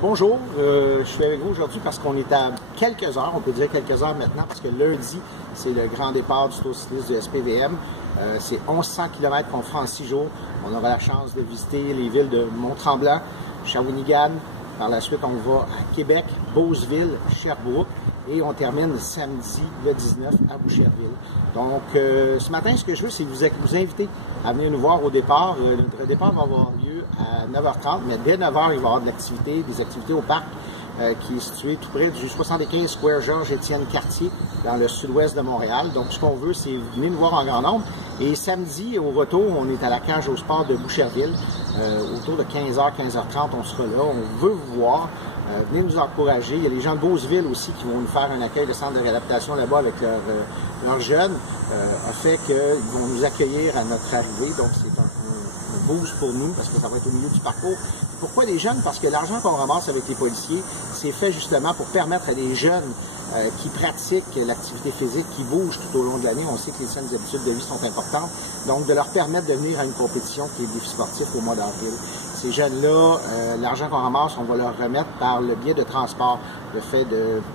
Bonjour, je suis avec vous aujourd'hui parce qu'on est à quelques heures, on peut dire quelques heures maintenant, parce que lundi, c'est le grand départ du Tour cycliste du SPVM. C'est 1100 km qu'on fera en 6 jours. On aura la chance de visiter les villes de Mont-Tremblant, Shawinigan. Par la suite, on va à Québec, Beauceville, Sherbrooke et on termine samedi le 19 à Boucherville. Donc, ce matin, ce que je veux, c'est vous inviter à venir nous voir au départ. Le départ va avoir lieu à 9h30, mais dès 9h, il va y avoir de l'activité, des activités au parc qui est situé tout près du 75 Square Georges-Étienne-Cartier dans le sud-ouest de Montréal. Donc, ce qu'on veut, c'est venir nous voir en grand nombre. Et samedi, au retour, on est à la cage au sport de Boucherville. Autour de 15h, 15h30, on sera là. On veut vous voir. Venez nous encourager. Il y a les gens de Beauceville aussi qui vont nous faire un accueil de centre de réadaptation là-bas avec leurs jeunes. A fait qu'ils vont nous accueillir à notre arrivée. Donc, c'est un boost pour nous parce que ça va être au milieu du parcours. Pourquoi les jeunes? Parce que l'argent qu'on ramasse avec les policiers, c'est fait justement pour permettre à des jeunes qui pratiquent l'activité physique, qui bougent tout au long de l'année. On sait que les saines habitudes de vie sont importantes. Donc, de leur permettre de venir à une compétition qui est le défi sportif au mois d'avril. Ces jeunes-là, l'argent qu'on ramasse, on va leur remettre par le biais de transport, le fait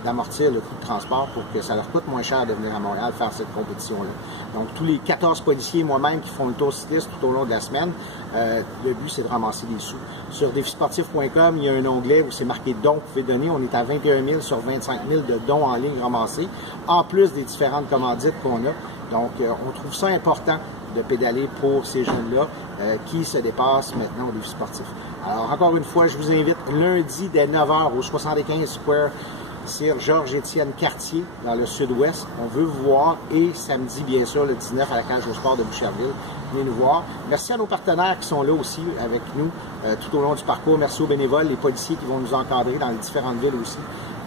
d'amortir le coût de transport pour que ça leur coûte moins cher de venir à Montréal faire cette compétition-là. Donc, tous les 14 policiers, moi-même, qui font le tour cycliste tout au long de la semaine, le but, c'est de ramasser des sous. Sur défisportif.com, il y a un onglet où c'est marqué « Dons ». Vous pouvez donner. On est à 21 000 sur 25 000 de dons en ligne ramassés, en plus des différentes commandites qu'on a. Donc, on trouve ça important de pédaler pour ces jeunes-là qui se dépassent maintenant au défi sportif. Alors, encore une fois, je vous invite lundi dès 9h au 75 Square Sir Georges-Étienne-Cartier dans le sud-ouest. On veut vous voir. Et samedi, bien sûr, le 19 à la cage au sport de Boucherville. Venez nous voir. Merci à nos partenaires qui sont là aussi avec nous tout au long du parcours. Merci aux bénévoles, les policiers qui vont nous encadrer dans les différentes villes aussi.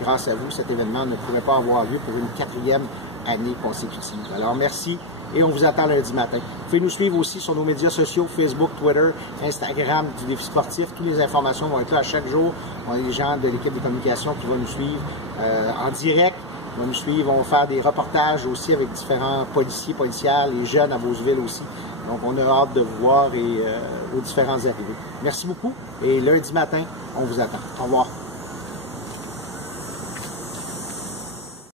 Grâce à vous, cet événement ne pourrait pas avoir lieu pour une 4e année consécutive. Alors, merci. Et on vous attend lundi matin. Vous pouvez nous suivre aussi sur nos médias sociaux, Facebook, Twitter, Instagram du défi sportif. Toutes les informations vont être là à chaque jour. On a des gens de l'équipe de communication qui vont nous suivre en direct. Ils vont nous suivre, on va faire des reportages aussi avec différents policiers, policières, les jeunes à Beauceville aussi. Donc, on a hâte de vous voir et aux différents arrivées. Merci beaucoup et lundi matin, on vous attend. Au revoir.